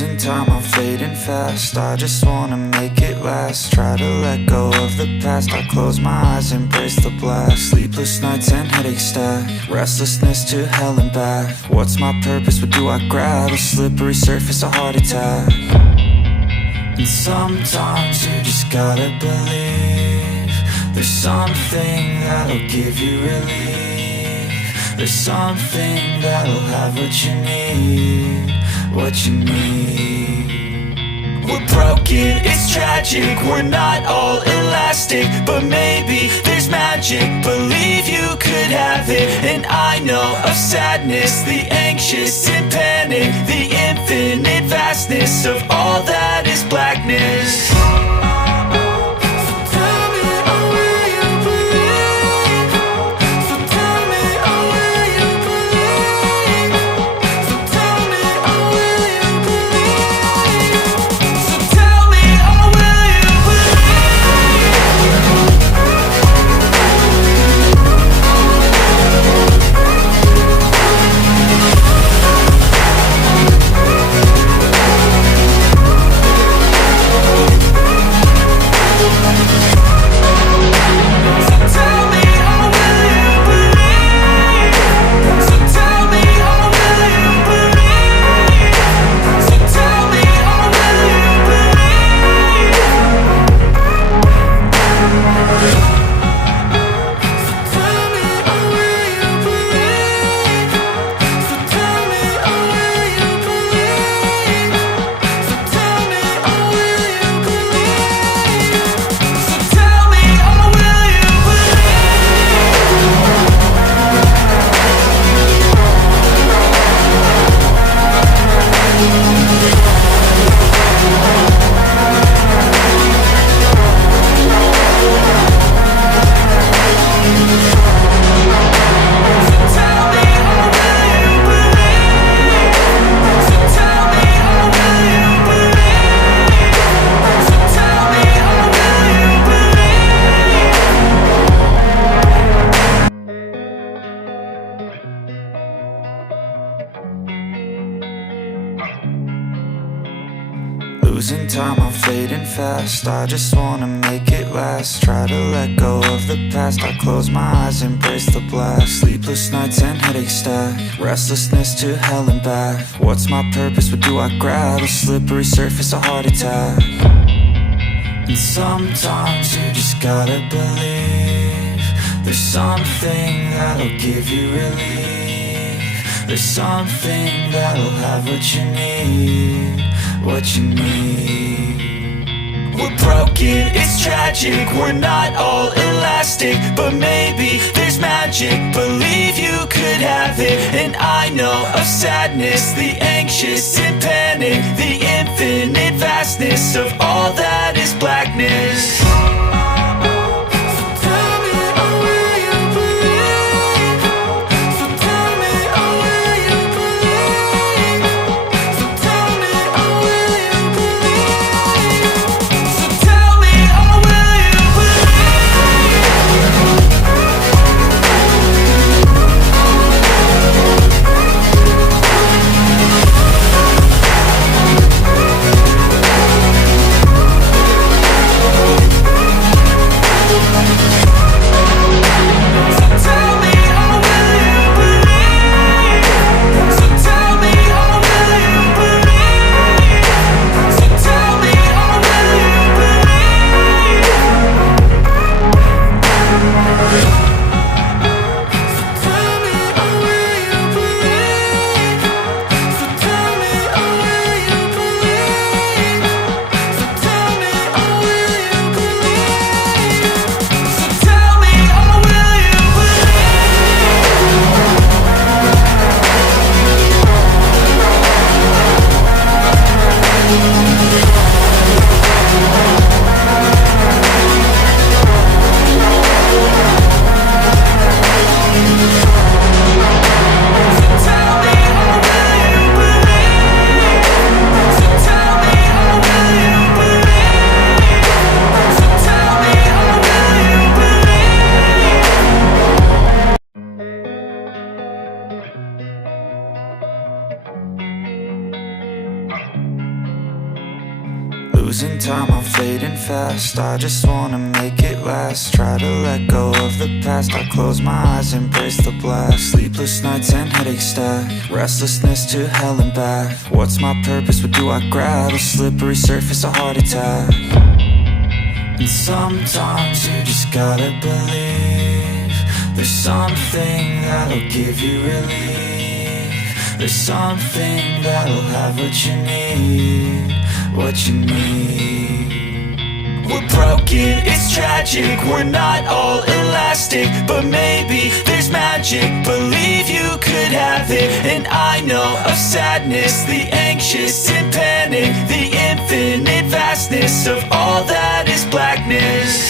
Losing time, I'm fading fast. I just wanna make it last. Try to let go of the past. I close my eyes, embrace the blast. Sleepless nights and headaches stack. Restlessness to hell and back. What's my purpose? What do I grab? A slippery surface, a heart attack. And sometimes you just gotta believe there's something that'll give you relief. There's something that'll have what you need, what you need. We're broken, it's tragic, we're not all elastic, but maybe there's magic. Believe you could have it. And I know of sadness, the anxious and panic, the infinite vastness of all that is blackness. Losing time, I'm fading fast. I just wanna make it last. Try to let go of the past. I close my eyes, embrace the blast. Sleepless nights and headaches stack. Restlessness to hell and back. What's my purpose? What do I grab? A slippery surface, a heart attack. And sometimes you just gotta believe there's something that'll give you relief. There's something that'll have what you need, what you need. We're broken, it's tragic, we're not all elastic, but maybe there's magic. Believe you could have it. And I know of sadness, the anxious and panic, the infinite vastness of all that is blackness. Losing time, I'm fading fast. I just wanna make it last. Try to let go of the past. I close my eyes, embrace the blast. Sleepless nights and headache stack. Restlessness to hell and back. What's my purpose? What do I grab? A slippery surface, a heart attack. And sometimes you just gotta believe there's something that'll give you relief. There's something that'll have what you need, what you need. We're broken, it's tragic, we're not all elastic, but maybe there's magic, believe you could have it. And I know of sadness, the anxious and panic, the infinite vastness of all that is blackness.